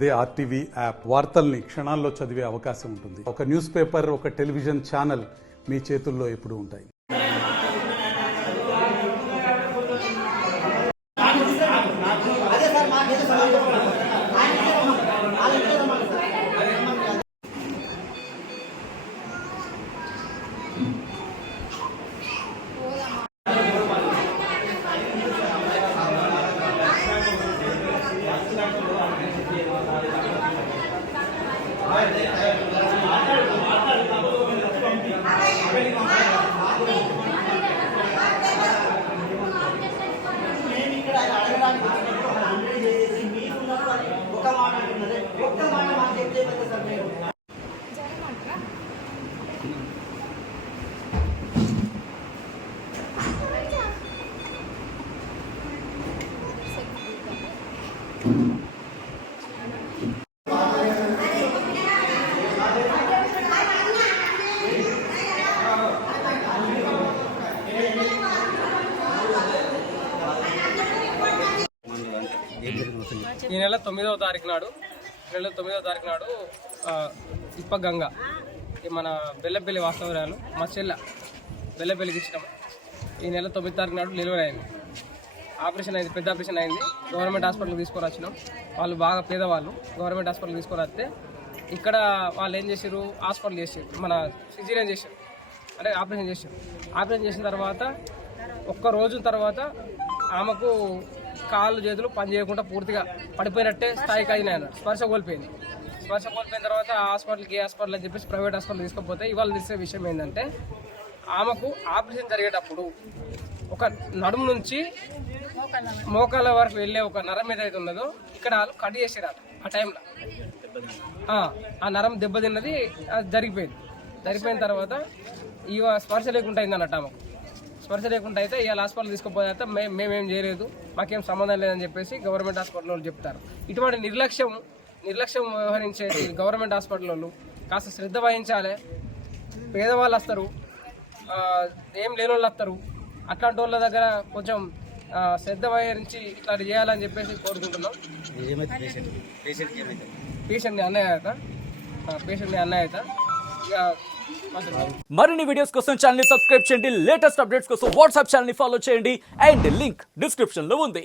అదే RTV app వార్తల్ని క్షణాల్లో చదివే అవకాశం ఉంటుంది. ఒక న్యూస్ పేపర్, ఒక టెలివిజన్ ఛానల్ మీ చేతుల్లో ఎప్పుడూ ఉంటాయి. ఈ నెల 9వ తారీఖు నాడు ఇప్పగంగ మన బెల్లపల్లి వాస్తవ్యాలు మా చెల్ల బెల్లపల్లికి ఇచ్చినాం. ఈ నెల 9వ తారీఖు నాడు డెలివరీ అయింది. ఆపరేషన్ అయింది, పెద్ద ఆపరేషన్ అయింది. గవర్నమెంట్ హాస్పిటల్కి తీసుకొని వచ్చినాం. వాళ్ళు బాగా పేదవాళ్ళు. గవర్నమెంట్ హాస్పిటల్కి తీసుకొని వస్తే ఇక్కడ వాళ్ళు ఏం చేశారు, హాస్పిటల్ చేసారు, మన సిజేరియన్ చేశారు, అంటే ఆపరేషన్ చేశారు. ఆపరేషన్ చేసిన తర్వాత ఒక్క రోజు తర్వాత ఆమెకు కాళ్ళు చేతులు పని చేయకుండా పూర్తిగా పడిపోయినట్టే స్థాయికి అయినాయి. స్పర్శ కోల్పోయిన తర్వాత హాస్పిటల్కి హాస్పిటల్ అని చెప్పేసి ప్రైవేట్ హాస్పిటల్ తీసుకపోతే ఇవాళ తెలిసే విషయం ఏంటంటే ఆమెకు ఆపరేషన్ జరిగేటప్పుడు ఒక నడుము నుంచి మోకాళ్ళ వరకు వెళ్ళే ఒక నరం ఏదైతే ఉన్నదో ఇక్కడ వాళ్ళు కట్ చేసారు. ఆ టైంలో ఆ నరం దెబ్బతిన్నది, జరిగిపోయిన తర్వాత ఇవ స్పర్శ లేకుండా అయింది అన్నట్టు. ఆమెకు స్పర్శ లేకుండా అయితే ఇవాళ హాస్పిటల్ తీసుకుపోతే మేమేం చేయలేదు, మాకేం సంబంధం లేదని చెప్పేసి గవర్నమెంట్ హాస్పిటల్ వాళ్ళు చెప్తారు. ఇటువంటి నిర్లక్ష్యం వ్యవహరించే గవర్నమెంట్ హాస్పిటల్ వాళ్ళు కాస్త శ్రద్ధ వహించాలి. పేదవాళ్ళు వస్తారు, ఏం లేని వాళ్ళు వస్తారు. అట్లాంటి వాళ్ళ దగ్గర కొంచెం శ్రద్ధ వహించి ఇట్లా చేయాలని చెప్పేసి కోరుకుంటున్నాం. పేషెంట్ని అన్నయ్యత మరిన్ని వీడియోస్ కోసం ఛానల్ ని సబ్స్క్రైబ్ చేయండి. లేటెస్ట్ అప్డేట్స్ కోసం వాట్సాప్ ఛానల్ ని ఫాలో చేయండి. అండ్ లింక్ డిస్క్రిప్షన్ లో ఉంది.